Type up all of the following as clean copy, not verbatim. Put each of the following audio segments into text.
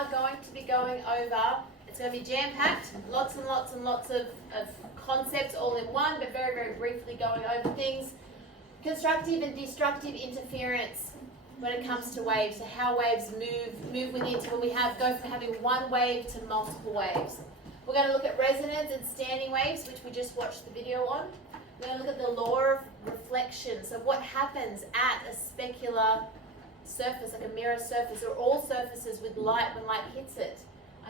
are going to be going over, it's going to be jam-packed, lots and lots and lots of concepts all in one, but very, very briefly going over things. Constructive and destructive interference when it comes to waves, so how waves move within, so when we go from having one wave to multiple waves. We're going to look at resonance and standing waves, which we just watched the video on. We're going to look at the law of reflection, so what happens at a specular surface, like a mirror surface, or all surfaces with light when light hits it.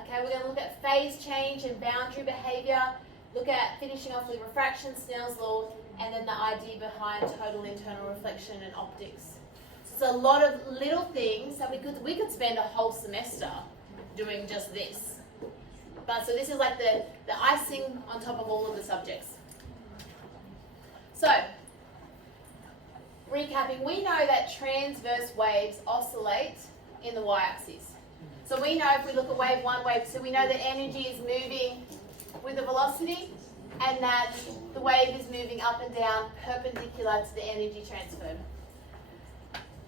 Okay, we're going to look at phase change and boundary behavior, look at finishing off with refraction, Snell's law, and then the idea behind total internal reflection and optics. So it's a lot of little things that we could spend a whole semester doing just this. But so this is like the icing on top of all of the subjects. So, recapping, we know that transverse waves oscillate in the y-axis. So we know if we look at wave 1, wave 2, we know that energy is moving with the velocity and that the wave is moving up and down perpendicular to the energy transferred.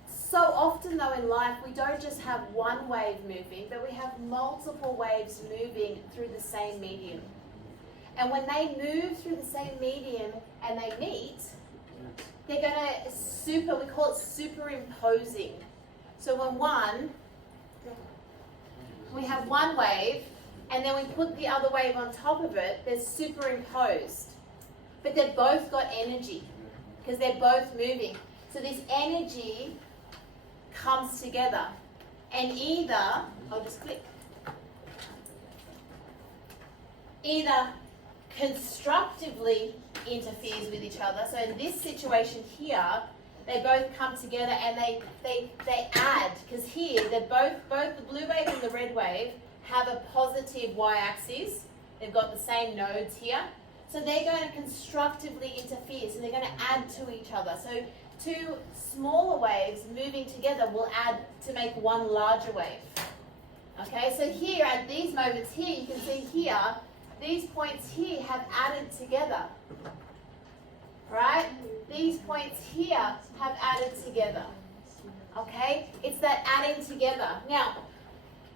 So often though in life we don't just have one wave moving, but we have multiple waves moving through the same medium. And when they move through the same medium and they meet, they're going to we call it superimposing. So when we have one wave and then we put the other wave on top of it, they're superimposed. But they've both got energy because they're both moving. So this energy comes together and I'll just click, either constructively interferes with each other. So in this situation here, they both come together and they add, because here they're both the blue wave and the red wave have a positive y-axis. They've got the same nodes here. So they're going to constructively interfere. So they're going to add to each other. So two smaller waves moving together will add to make one larger wave. Okay, so here at these moments here, you can see here, these points here have added together, right? These points here have added together, okay? It's that adding together. Now,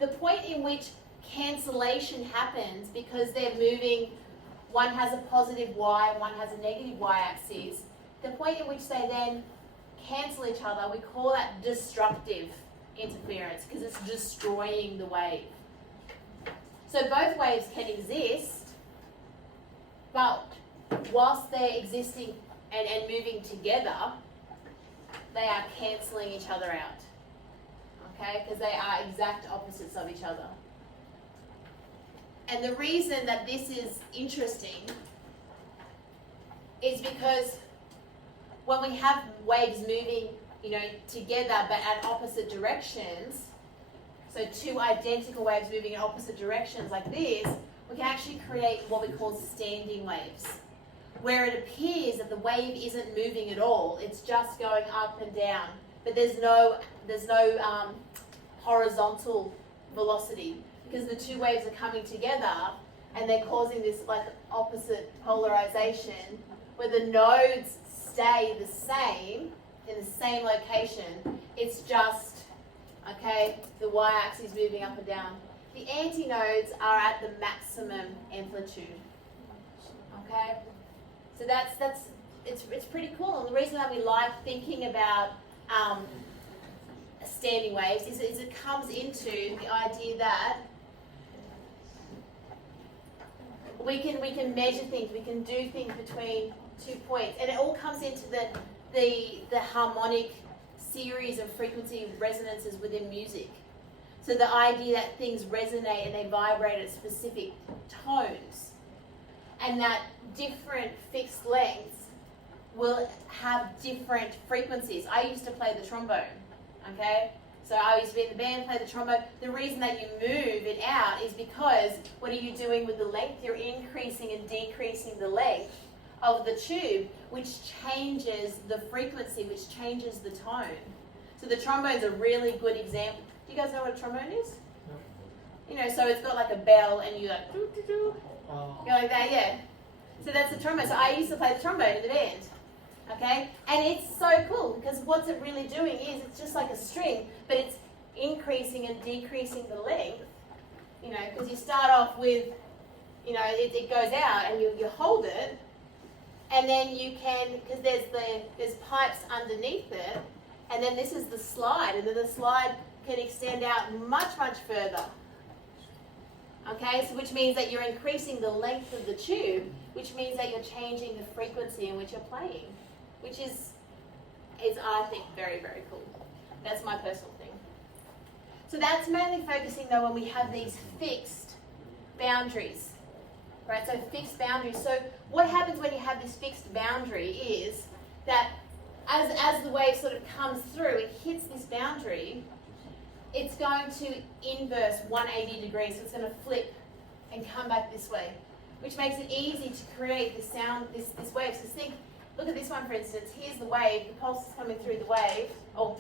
the point in which cancellation happens because they're moving, one has a positive y and one has a negative y-axis, the point in which they then cancel each other, we call that destructive interference because it's destroying the wave. So both waves can exist, but whilst they're existing and moving together, they are cancelling each other out, okay? Because they are exact opposites of each other. And the reason that this is interesting is because when we have waves moving, together but at opposite directions, so two identical waves moving in opposite directions like this, we can actually create what we call standing waves, where it appears that the wave isn't moving at all, it's just going up and down, but there's no horizontal velocity, because the two waves are coming together and they're causing this like opposite polarization where the nodes stay the same in the same location. It's just, okay, the y-axis moving up and down. The antinodes are at the maximum amplitude. Okay, so it's pretty cool. And the reason that we like thinking about standing waves is it comes into the idea that we can measure things, we can do things between 2 points, and it all comes into the harmonic series of frequency resonances within music. So the idea that things resonate and they vibrate at specific tones, and that different fixed lengths will have different frequencies. I used to play the trombone, okay? So I used to be in the band, play the trombone. The reason that you move it out is because what are you doing with the length? You're increasing and decreasing the length of the tube, which changes the frequency, which changes the tone. So the trombone's a really good example. Do you guys know what a trombone is? So it's got like a bell and you like doo, doo, doo. Go like that, yeah. So that's the trombone. So I used to play the trombone in the band. Okay? And it's so cool because what's it really doing is it's just like a string, but it's increasing and decreasing the length you know, because you start off with, you know, it goes out and you hold it, and then you can, because there's pipes underneath it, and then this is the slide, and then the slide can extend out much, much further. Okay, so which means that you're increasing the length of the tube, which means that you're changing the frequency in which you're playing, which is I think, very, very cool. That's my personal thing. So that's mainly focusing though when we have these fixed boundaries, right? So fixed boundaries. So what happens when you have this fixed boundary is that as the wave sort of comes through, it hits this boundary, it's going to inverse 180 degrees. So it's going to flip and come back this way, which makes it easy to create this sound, this wave. So think, look at this one for instance. Here's the wave, the pulse is coming through the wave. Oh,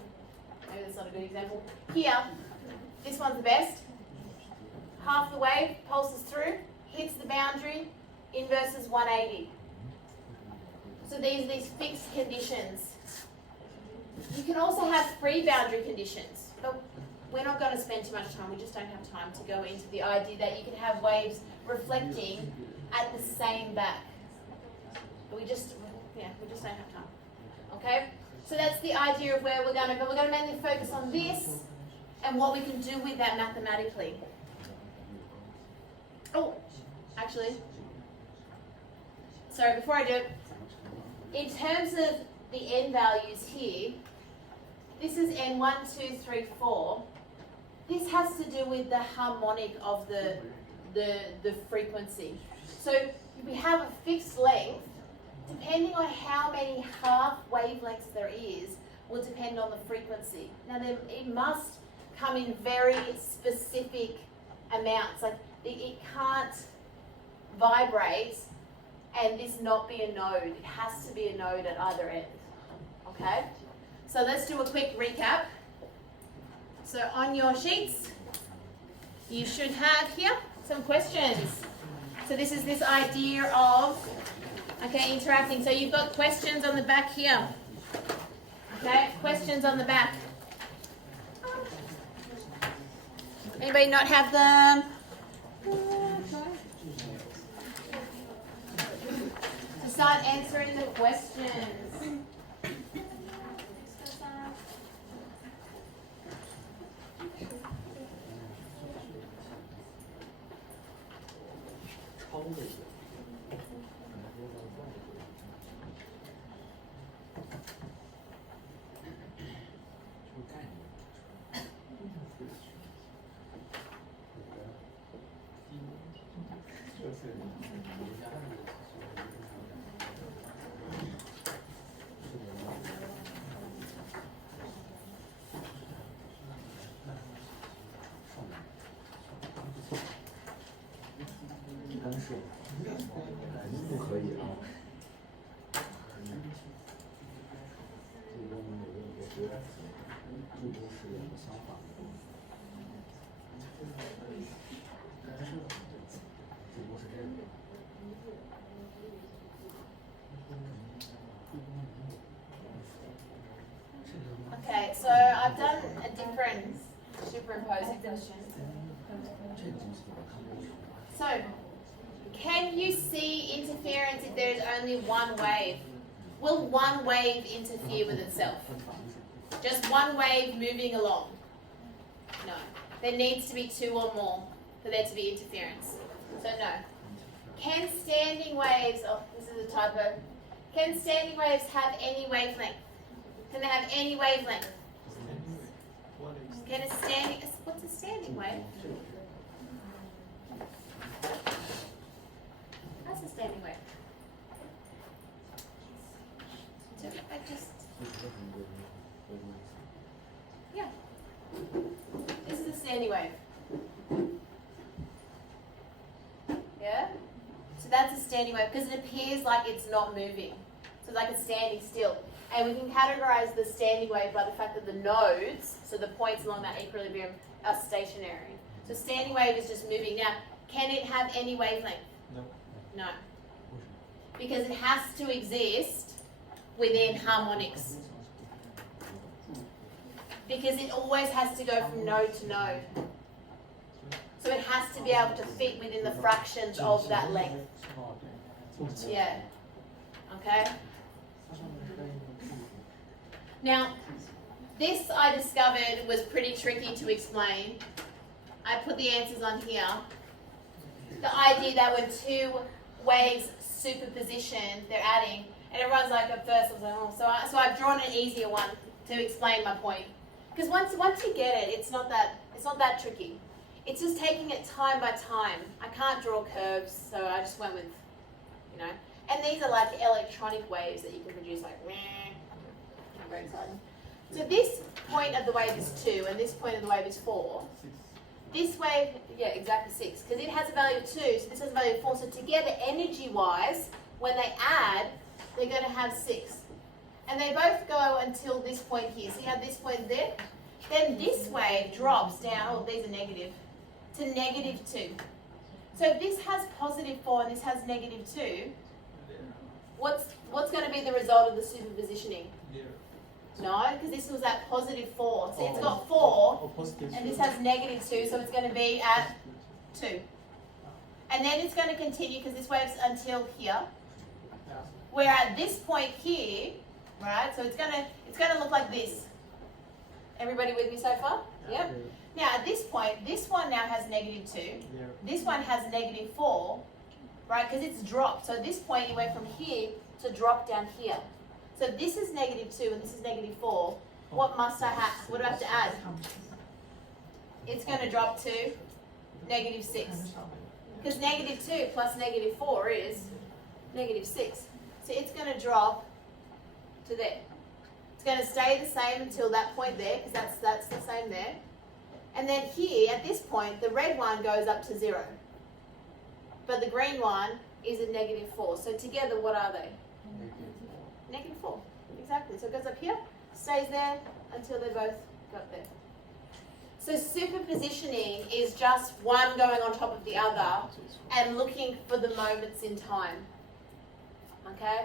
maybe that's not a good example. Here, this one's the best. Half the wave pulses through, hits the boundary, inverses 180. So these fixed conditions. You can also have free boundary conditions, but we're not going to spend too much time. We just don't have time to go into the idea that you can have waves reflecting at the same back. But we just don't have time. Okay? So that's the idea of where we're going to go. We're going to mainly focus on this and what we can do with that mathematically. Oh, actually, sorry, before I do it, in terms of the n values here, this is n 1, 2, 3, 4. This has to do with the harmonic of the frequency. So we have a fixed length. Depending on how many half wavelengths there is, will depend on the frequency. Now, it must come in very specific amounts. Like it can't vibrate and this not be a node. It has to be a node at either end. Okay? So let's do a quick recap. So on your sheets, you should have here some questions. So this is this idea of, okay, interacting. So you've got questions on the back here. Okay, questions on the back. Anybody not have them? To start answering the questions. Okay, so I've done a different superimposing question. So, can you see interference if there is only one wave? Will one wave interfere with itself? Just one wave moving along? No. There needs to be two or more for there to be interference. So no. Can standing waves, oh, this is a typo. Can standing waves have any wavelength? Can they have any wavelength? Can a standing, what's a standing wave? That's a standing wave. So I just, yeah. This is a standing wave. Yeah? So that's a standing wave because it appears like it's not moving. So like it's standing still. And we can categorize the standing wave by the fact that the nodes, so the points along that equilibrium, are stationary. So standing wave is just moving. Now, can it have any wavelength? No. No. Because it has to exist within harmonics. Because it always has to go from node to node. So it has to be able to fit within the fractions of that length. Yeah. Okay? Now, this I discovered was pretty tricky to explain. I put the answers on here. The idea that when two waves superposition, they're adding, and everyone's like at first, I was like, oh, so I've drawn an easier one to explain my point. Because once you get it, it's not that tricky. It's just taking it time by time. I can't draw curves, so I just went with, you know. And these are like electronic waves that you can produce, like, very exciting. So this point of the wave is 2, and this point of the wave is 4. This wave, yeah, exactly 6, because it has a value of 2, so this has a value of 4. So together, energy-wise, when they add, they're going to have 6. And they both go until this point here. So you have this point there. Then this wave drops down, oh, these are negative, to -2. So if this has positive 4 and this has -2, what's going to be the result of the superpositioning? No, because this was at positive 4. So it's got 4, and this has -2, so it's going to be at 2. And then it's going to continue because this wave's until here. Where at this point here, right? So it's going to look like this. Everybody with me so far? Yep. Now at this point, this one now has -2. This one has -4, right? Because it's dropped. So at this point, it went from here to drop down here. So this is -2 and this is -4. What must I have? What do I have to add? It's going to drop to -6. Because -2 plus -4 is -6. So it's going to drop to there. It's going to stay the same until that point there, because that's the same there. And then here, at this point, the red one goes up to 0. But the green one is a -4. So together, what are they? -4. Exactly. So it goes up here, stays there until they both got there. So superpositioning is just one going on top of the other and looking for the moments in time. Okay?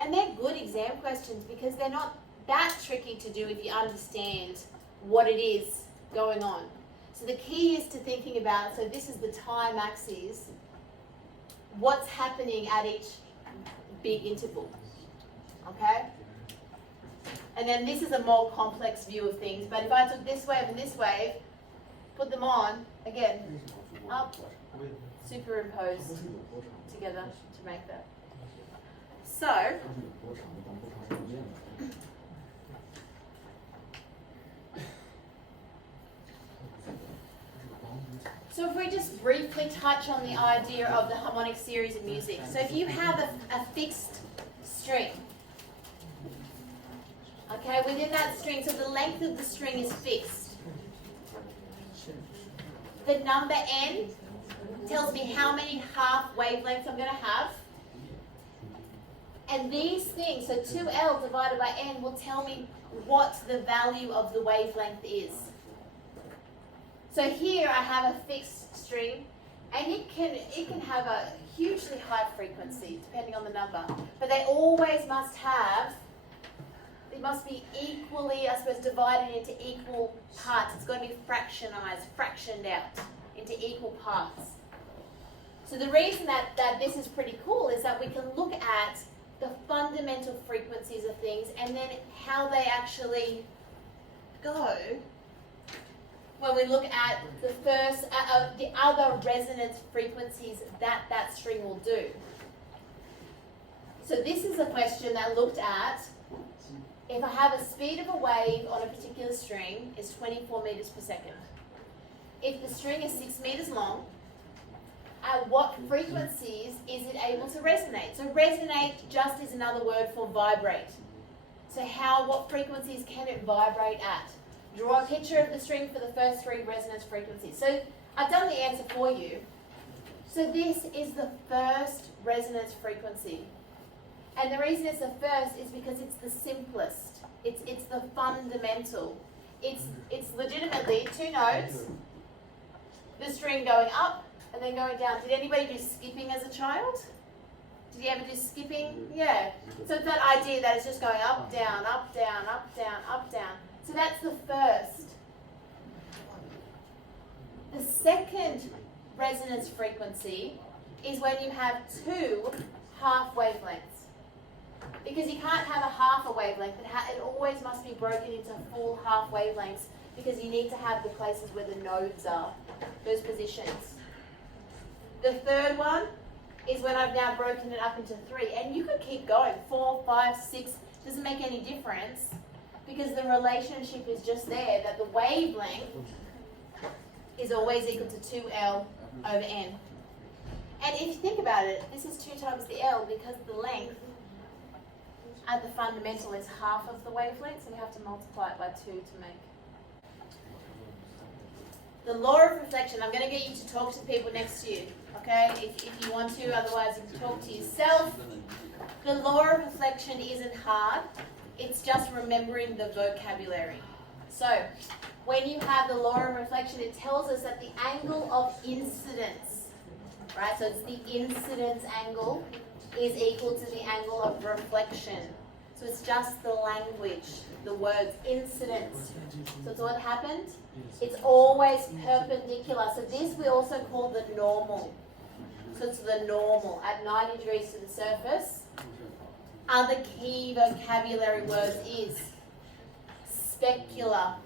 And they're good exam questions because they're not that tricky to do if you understand what it is going on. So the key is to thinking about, so this is the time axis, what's happening at each big interval. Okay? And then this is a more complex view of things. But if I took this wave and this wave, put them on, again, up, superimpose together to make that. So if we just briefly touch on the idea of the harmonic series of music. So if you have a fixed string, okay, within that string, so the length of the string is fixed. The number n tells me how many half wavelengths I'm going to have. And these things, so 2L divided by n will tell me what the value of the wavelength is. So here I have a fixed string, and it can have a hugely high frequency depending on the number. But they always must have, it must be equally, I suppose, divided into equal parts. It's got to be fractioned out into equal parts. So the reason that this is pretty cool is that we can look at the fundamental frequencies of things and then how they actually go when we look at the other resonance frequencies that string will do. So this is a question that looked at if I have a speed of a wave on a particular string is 24 meters per second. If the string is 6 meters long, at what frequencies is it able to resonate? So resonate just is another word for vibrate. So what frequencies can it vibrate at? Draw a picture of the string for the first 3 resonance frequencies. So I've done the answer for you. So this is the first resonance frequency. And the reason it's the first is because it's the simplest. It's the fundamental. It's legitimately 2 notes, the string going up, and then going down. Did anybody do skipping as a child? Did you ever do skipping? Yeah. So it's that idea that it's just going up, down, up, down, up, down, up, down. So that's the first. The second resonance frequency is when you have two half wavelengths. Because you can't have a half a wavelength, it always must be broken into full half wavelengths because you need to have the places where the nodes are, those positions. The third one is when I've now broken it up into three. And you could keep going, 4, 5, 6, doesn't make any difference because the relationship is just there that the wavelength is always equal to 2L over N. And if you think about it, this is 2 times the L because the length at the fundamental is half of the wavelength, so we have to multiply it by 2 to make. The law of reflection, I'm going to get you to talk to people next to you, okay? If you want to, otherwise you can talk to yourself. The law of reflection isn't hard, it's just remembering the vocabulary. So, when you have the law of reflection, it tells us that the angle of incidence, right? So it's the incidence angle is equal to the angle of reflection. So it's just the language, the words, incidence. So it's what happened? It's always perpendicular. So this we also call the normal. So it's the normal at 90 degrees to the surface. Other key vocabulary words is specular.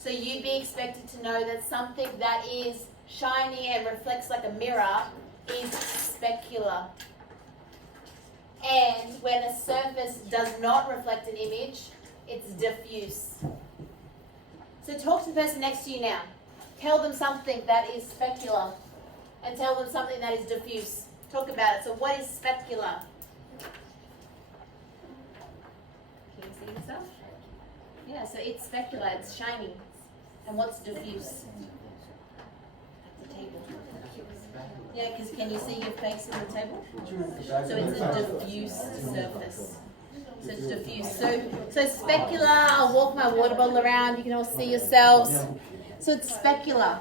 So you'd be expected to know that something that is shiny and reflects like a mirror is specular. And when a surface does not reflect an image, it's diffuse. So talk to the person next to you now. Tell them something that is specular and tell them something that is diffuse. Talk about it. So what is specular? Can you see yourself? Yeah, so it's specular, it's shiny. And what's diffuse? At the table. Yeah, because can you see your face on the table? So it's a diffuse surface. So it's diffuse. So specular, I'll walk my water bottle around, you can all see yourselves. So it's specular.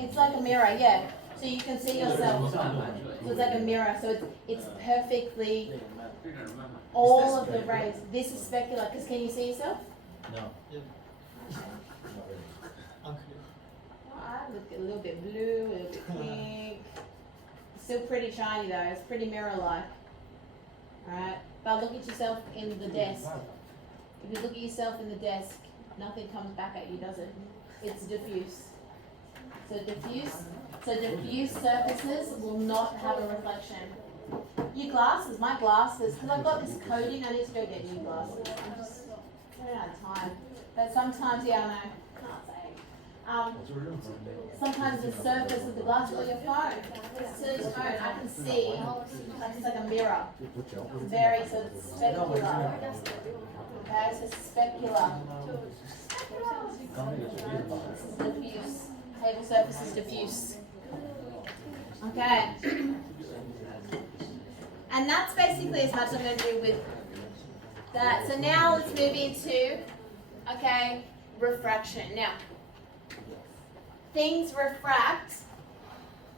It's like a mirror, yeah. So you can see yourself. So it's like a mirror. So it's perfectly, all of the rays. This is specular, because can you see yourself? No. Look a little bit blue, a little bit pink. Still pretty shiny though, it's pretty mirror-like. Alright, but look at yourself in the desk. If you look at yourself in the desk, nothing comes back at you, does it? It's diffuse. So diffuse surfaces will not have a reflection. Your glasses, my glasses, because I've got this coating, I need to go get new glasses. I'm just running out of time. But sometimes, yeah, I know, can't say. Sometimes the surface of the glass or your phone, it's phone, I can see, like it's like a mirror. It's very, so it's specular. Okay, so specular. This is diffuse. Table surface is diffuse. Okay. And that's basically as much I'm going to do with that. So now let's move into, okay, refraction. Now, things refract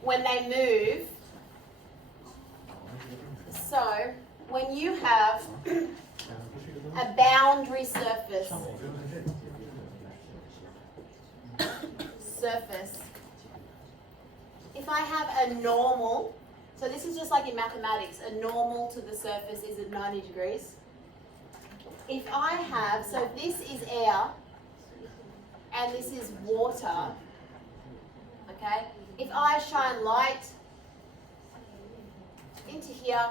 when they move. So, when you have a boundary surface, if I have a normal, so this is just like in mathematics, a normal to the surface is at 90 degrees. If I have, so this is air, and this is water, okay? If I shine light into here,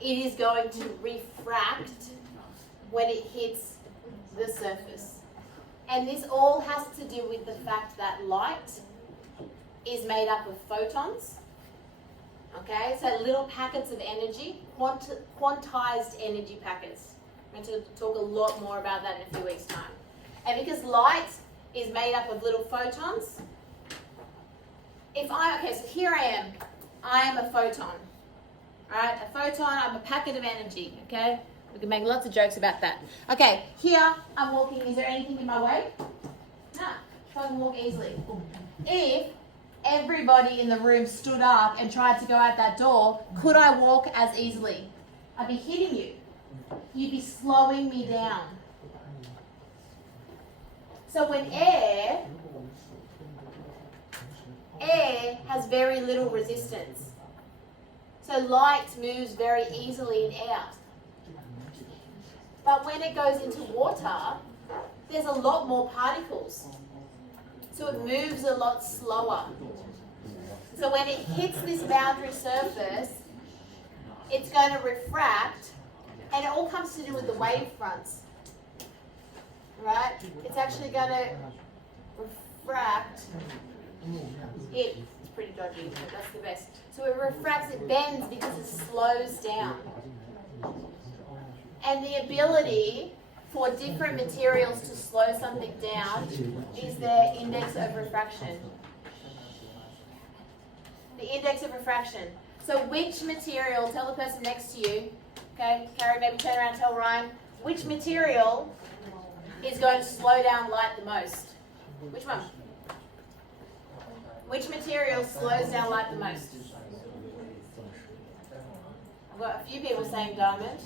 it is going to refract when it hits the surface. And this all has to do with the fact that light is made up of photons, okay? So little packets of energy, quantized energy packets. I'm going to talk a lot more about that in a few weeks' time. And because light is made up of little photons, so here I am a photon, all right? A photon, I'm a packet of energy, okay? We can make lots of jokes about that. Okay, here I'm walking, is there anything in my way? No, so I can walk easily. If everybody in the room stood up and tried to go out that door, could I walk as easily? I'd be hitting you. You'd be slowing me down. So when air air has very little resistance. So light moves very easily in air. But when it goes into water, there's a lot more particles. So it moves a lot slower. So when it hits this boundary surface, it's going to refract, and it all comes to do with the wave fronts. Right? It's actually going to refract it. It's pretty dodgy, but that's the best. So it refracts, it bends because it slows down. And the ability for different materials to slow something down is their index of refraction. The index of refraction. So which material, tell the person next to you, okay, Carrie, maybe turn around and tell Ryan, which material is going to slow down light the most? Which one? Which material slows down light the most? I've got a few people saying diamond.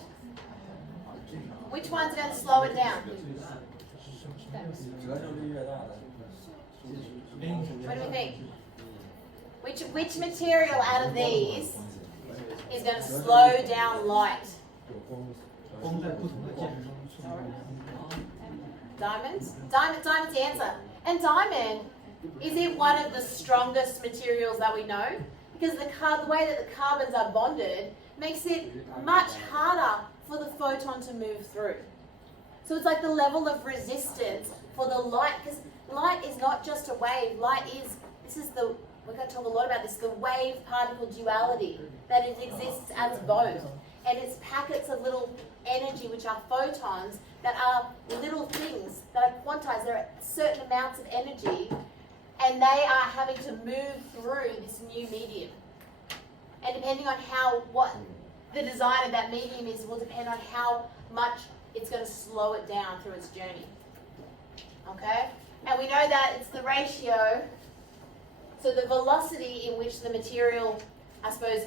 Which one's going to slow it down? What do we think? Which material out of these is going to slow down light? Diamonds? Diamond's the answer. And diamond, is it one of the strongest materials that we know? Because the way that the carbons are bonded makes it much harder for the photon to move through. So it's like the level of resistance for the light, because light is not just a wave. Light is, we're going to talk a lot about this, the wave-particle duality, that it exists as both. And it's packets of little energy, which are photons, that are little things that are quantized. There are certain amounts of energy, and they are having to move through this new medium. And depending on what the design of that medium is, will depend on how much it's going to slow it down through its journey. Okay? And we know that it's the ratio, so the velocity in which the material, I suppose,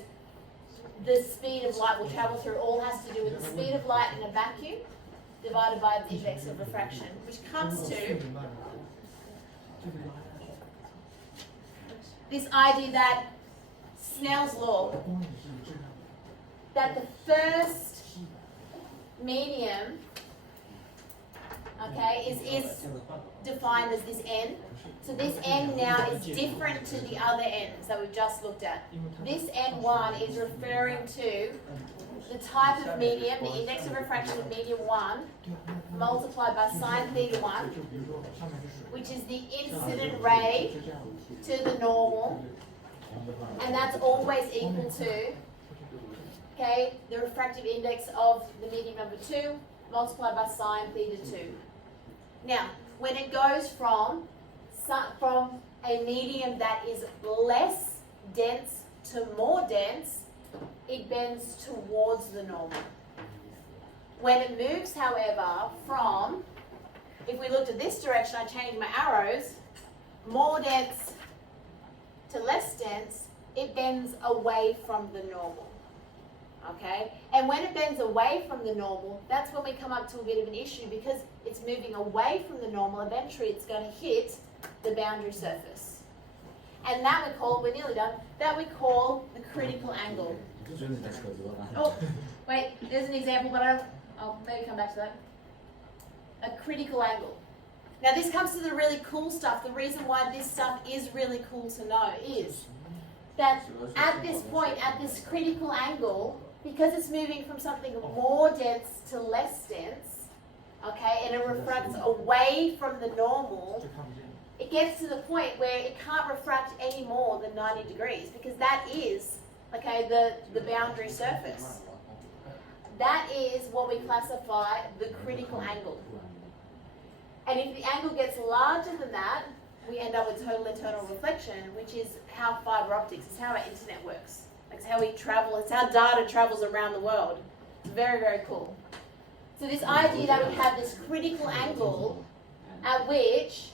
the speed of light will travel through all has to do with the speed of light in a vacuum divided by the index of refraction, which comes to this idea that Snell's law, that the first medium, okay, is defined as this n. So this n now is different to the other n's that we've just looked at. This n1 is referring to the type of medium, the index of refraction of medium 1, multiplied by sine theta 1, which is the incident ray to the normal, and that's always equal to, okay, the refractive index of the medium number 2 multiplied by sine theta 2. Now, when it goes from a medium that is less dense to more dense, it bends towards the normal. When it moves, however, from, if we looked at this direction, I changed my arrows, more dense to less dense, it bends away from the normal. Okay? And when it bends away from the normal, that's when we come up to a bit of an issue, because it's moving away from the normal. Eventually it's going to hit the boundary surface. And that we call, we're nearly done, that we call the critical angle. Oh, wait, there's an example, but I'll maybe come back to that. A critical angle. Now this comes to the really cool stuff. The reason why this stuff is really cool to know is that at this point, at this critical angle, because it's moving from something more dense to less dense, okay, and it refracts away from the normal, it gets to the point where it can't refract any more than 90 degrees, because that is, okay, the boundary surface. That is what we classify the critical angle. And if the angle gets larger than that, we end up with total internal reflection, which is how fiber optics, it's how our internet works. It's how we travel, it's how data travels around the world. It's very, very cool. So this idea that we have this critical angle at which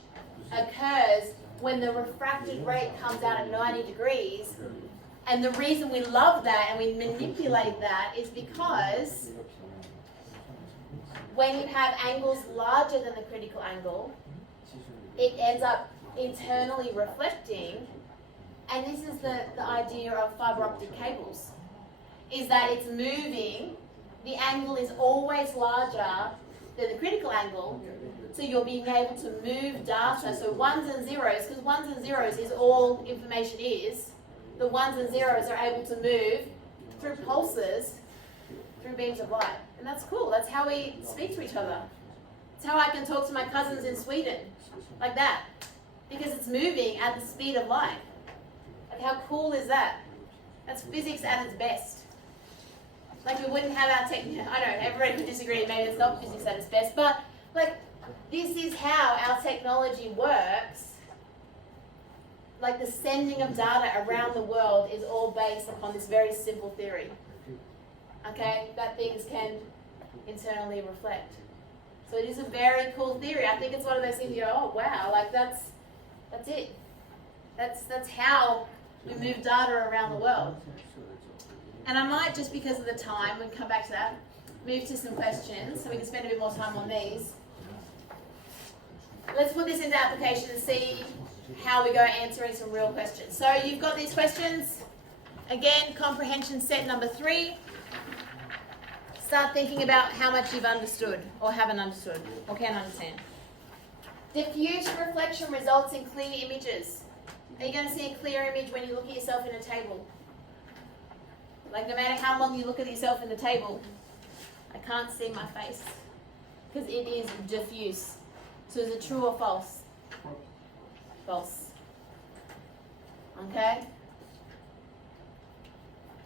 occurs when the refracted rate comes out at 90 degrees, and the reason we love that and we manipulate that is because when you have angles larger than the critical angle, it ends up internally reflecting And this is the idea of fiber optic cables, is that it's moving, the angle is always larger than the critical angle, so you're being able to move data, so ones and zeros, because ones and zeros is all information is, the ones and zeros are able to move through pulses, through beams of light. And that's cool, that's how we speak to each other. It's how I can talk to my cousins in Sweden, like that, because it's moving at the speed of light. Like how cool is that? That's physics at its best. Like we wouldn't have our I know, everybody would disagree, maybe it's not physics at its best, but like this is how our technology works. Like the sending of data around the world is all based upon this very simple theory. Okay, that things can internally reflect. So it is a very cool theory. I think it's one of those things you go, oh wow, like that's it. That's how we move data around the world. And I might, just because of the time, we can come back to that, move to some questions so we can spend a bit more time on these. Let's put this into application and see how we go answering some real questions. So you've got these questions. Again, comprehension set number 3. Start thinking about how much you've understood or haven't understood or can understand. Diffuse reflection results in clear images. Are you going to see a clear image when you look at yourself in a table? Like no matter how long you look at yourself in the table, I can't see my face because it is diffuse. So is it true or false? False. Okay?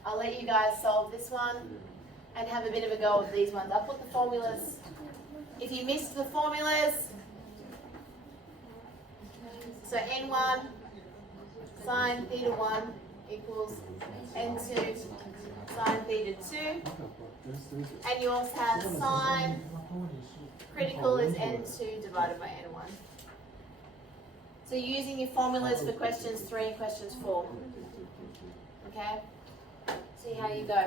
I'll let you guys solve this one and have a bit of a go with these ones. I'll put the formulas. If you missed the formulas, so N1 sine theta 1 equals N2 sine theta 2. And you also have sine critical is N2 divided by N1. So using your formulas for questions 3 and questions 4. Okay? See how you go.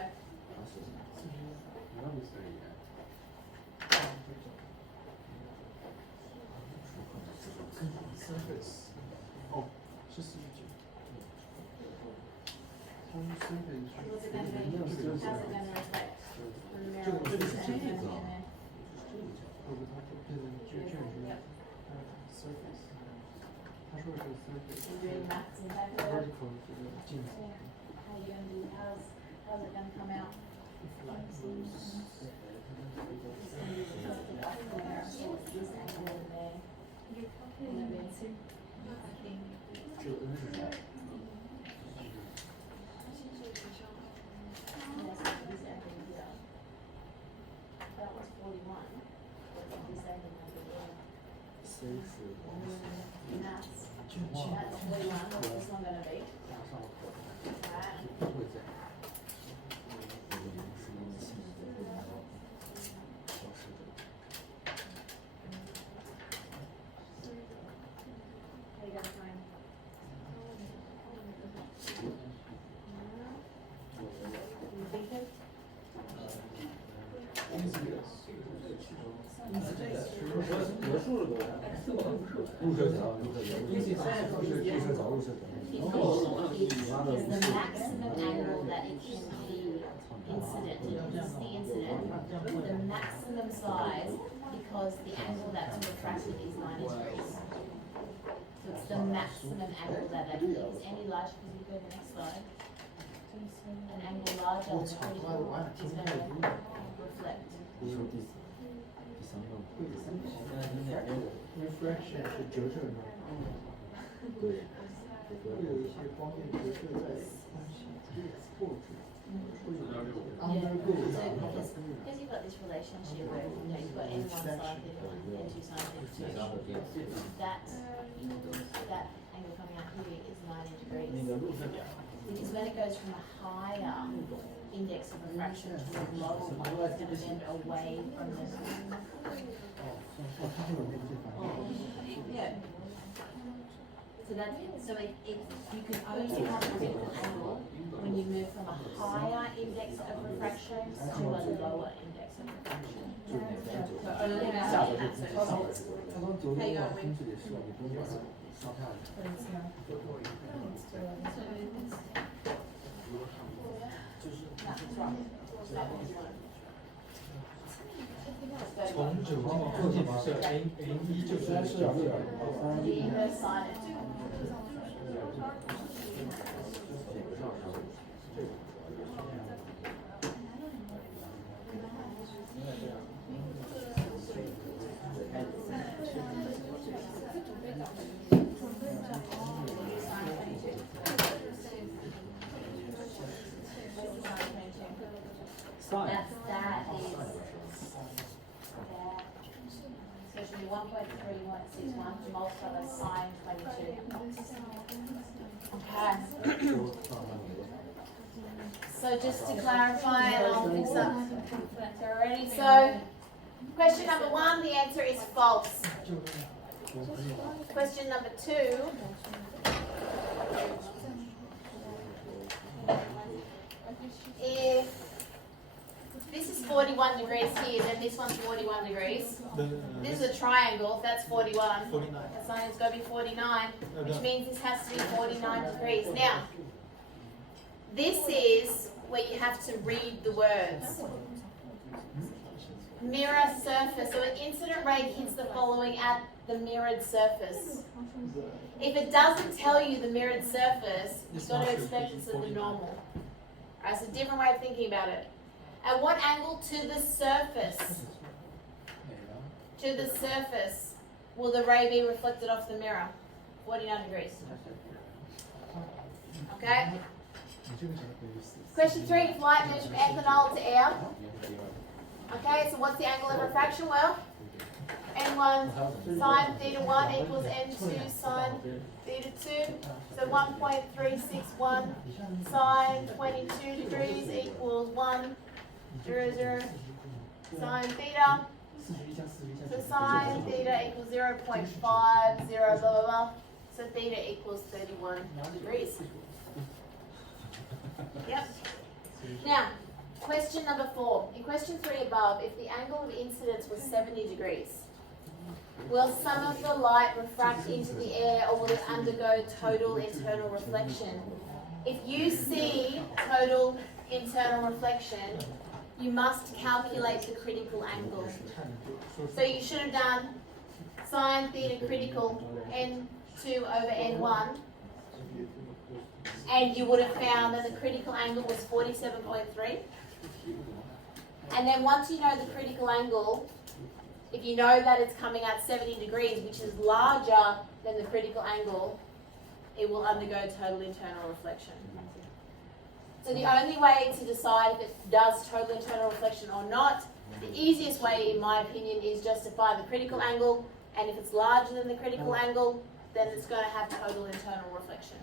What's it going to be? How's it going to reflect? You're doing maths in that way? How are you going to do, how's it going to come out? That was 41. Maths. That's 41. What's this one going to be? Right. Is the maximum angle that it can be incident. It's the incident. The maximum size because the angle that's refracted is 90 degrees. So it's the maximum angle that it is. Any larger, can you go to the next slide? An angle larger than 44 is going to reflect. Refraction 是折射嘛？对，会有一些光线折射在空气透出，会有 undergo because you've got this relationship where you've got N1 sine theta 1, N2 sine theta 2. That angle coming out here is 90 degrees. Because when it goes from a higher index of refraction to a lower one, it's going to bend away from the sun. Yeah. So you can only have a critical angle when you move from a higher index of refraction to a lower index of refraction. So only about that. So how you going with? 从9号过去直射 N1就是角率了。第一个 sin it. That is so it should be 1.3161 to multiply by sine 22. Okay. So just to clarify, and I'll fix up. So ready? So question number 1, the answer is false. Question number 2. If this is 41 degrees here, then this one's 41 degrees. This is a triangle, that's 41. 49. That's not, it's got to be 49, which means this has to be 49 degrees. Now, this is where you have to read the words. Mirror surface. So an incident ray hits the following at the mirrored surface. If it doesn't tell you the mirrored surface, you've got to expect it's at the normal. Alright, so a different way of thinking about it. At what angle to the surface? To the surface will the ray be reflected off the mirror? 49 degrees. Okay? Question 3, if light moves from ethanol to air. Okay, so what's the angle of refraction? Well, N1 sine theta 1 equals N2 sine theta 2. So 1.361 sine 22 degrees equals 1, 0, 0 sine theta. So sine theta equals 0.50, blah, blah, blah. So theta equals 31 degrees. Yep. Now, question number 4. In question 3 above, if the angle of incidence was 70 degrees, will some of the light refract into the air or will it undergo total internal reflection? If you see total internal reflection, you must calculate the critical angle. So you should have done sine theta critical N2 over N1, and you would have found that the critical angle was 47.3. And then once you know the critical angle, if you know that it's coming at 70 degrees, which is larger than the critical angle, it will undergo total internal reflection. So the only way to decide if it does total internal reflection or not, the easiest way, in my opinion, is just to find the critical angle, and if it's larger than the critical angle, then it's going to have total internal reflection.